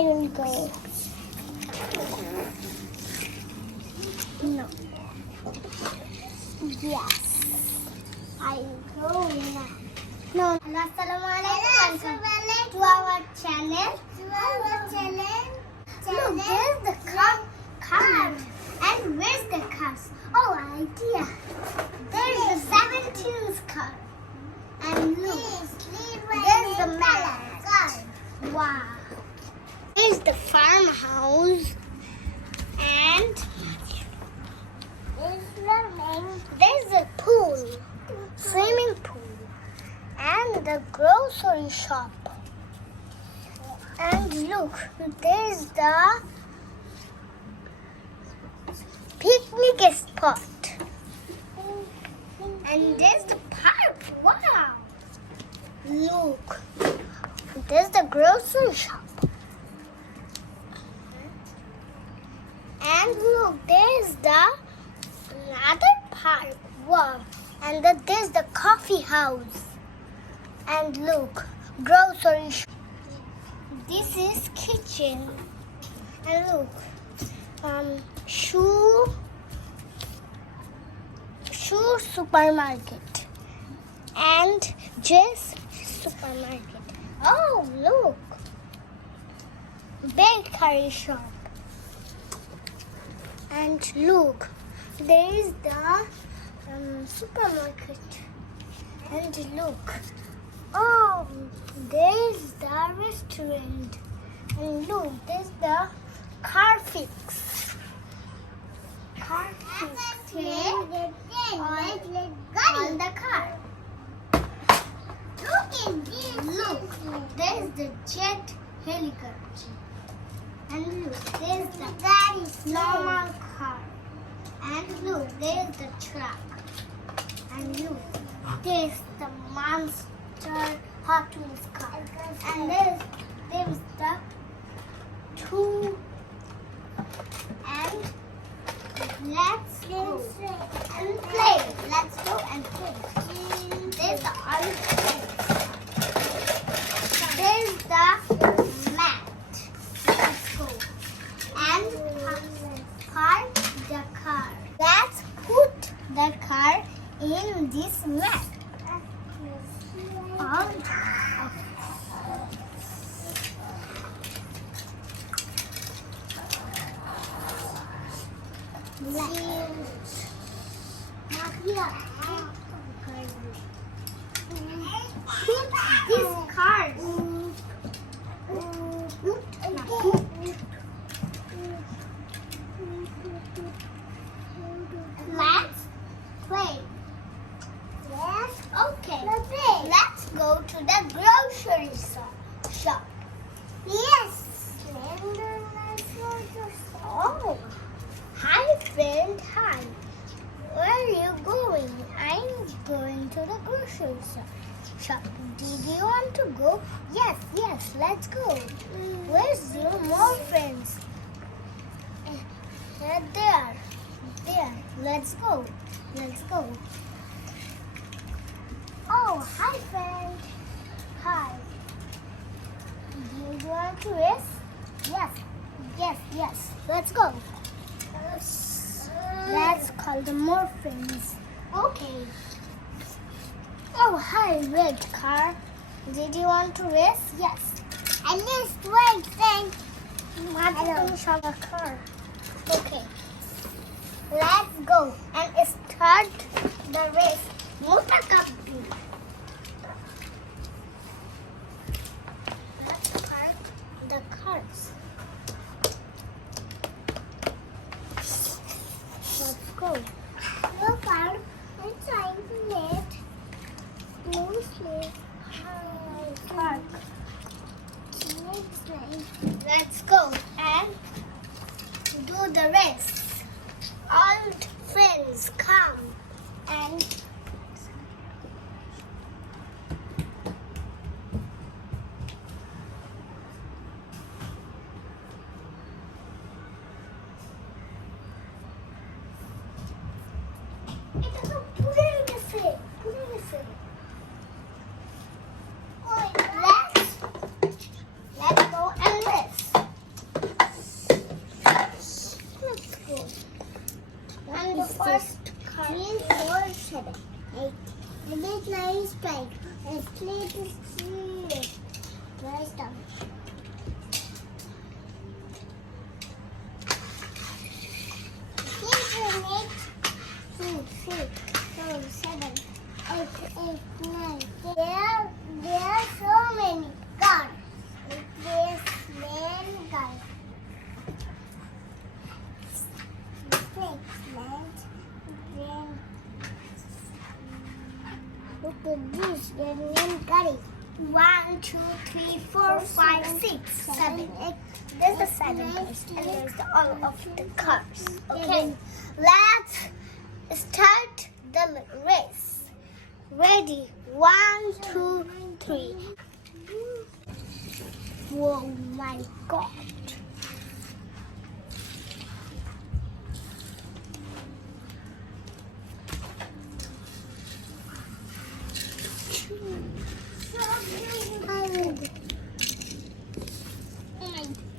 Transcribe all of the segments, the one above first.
I will go. No. Yes. I will go now. No. Assalamualaikum. Welcome to our channel. Look, there's the car. And where's the cars? Oh, idea. There's the 17th car. And look, there's the map. Wow. There's the farmhouse. And there's a pool. Swimming pool. And the grocery shop. And look, there's the picnic spot. And there's the park. Wow. Look, there's the grocery shop. And look, there's the another park. Wow. And there's the coffee house. And look, grocery shop. This is kitchen. And look, shoe supermarket and dress supermarket. Oh, look, bakery shop. And look, there is the supermarket. And look, oh, there is the restaurant. And look, there's the car fix. Car fix on the car. Look, there's the jet helicopter. And look, there's the normal car. And look, there's the truck. And look, there's the monster Hot Wheels car. And there's the two. And let's go and play. Let's go and play. There's the ice. There's the mat. Let's go. And park the car. Let's put the car in this mat. Mahdiya, put this card. Let's play. Yes. Okay. Let's go to the grocery shop. Yes. Oh. Hi friend, hi. Where are you going? I'm going to the grocery shop. Did you want to go? Yes, let's go. Where's your more friends? There. Let's go. Oh, hi friend. Hi. Do you want to race? Yes. Let's go. Let's call the more friends. Okay. Oh, hi, red car. Did you want to race? Yes. At least wait, friend. I shove a car. Okay. Let's go and start the race. Motorkabbi. Let's park the cars. Let's go. No car. It's time to late. No sleep. Park. Let's go and do the race. All friends come and let's go and race. Please see. Where's the? Six, 7, 8, 9. There are so many cars. There's many cars. Look at this. There's one car. 1, 2, 3, 4, 5, 6, 7, 8. There's the 7 cars, and there's all of the cars. Okay, let's start the race. Ready? 1, 2, 3. Whoa, my God. Oh my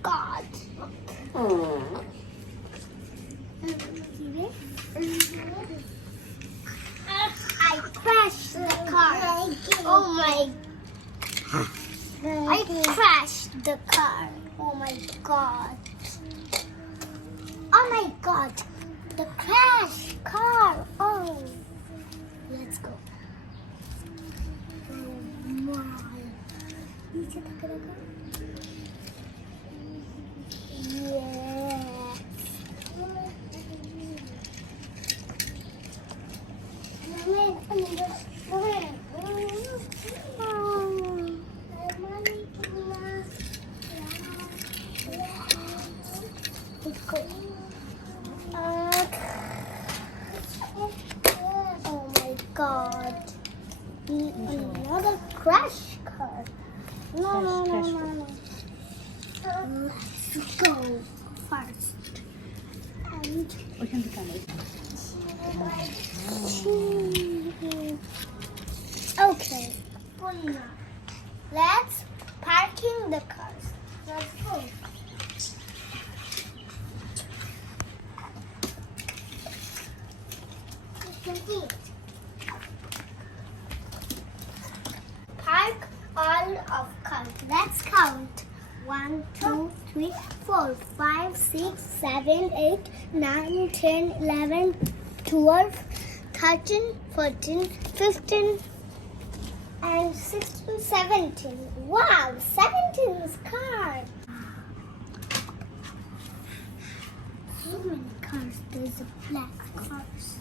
God. I crashed the car. Oh my. I crashed the car. Oh my God. Oh my God. The crash car. Oh. Let's go. Oh my. Yes. Let's go. Oh my God. Another crash car. No. Let's go first. And okay. Let's parking the cars. Let's go. Park all of cars. Let's count. 1, 2, 3, 4, 5, 6, 7, 8, 9, 10, 11, 12, 13, 14, 15, and 16, 17. Wow, 17 is cars. So many cars. There's a black cars.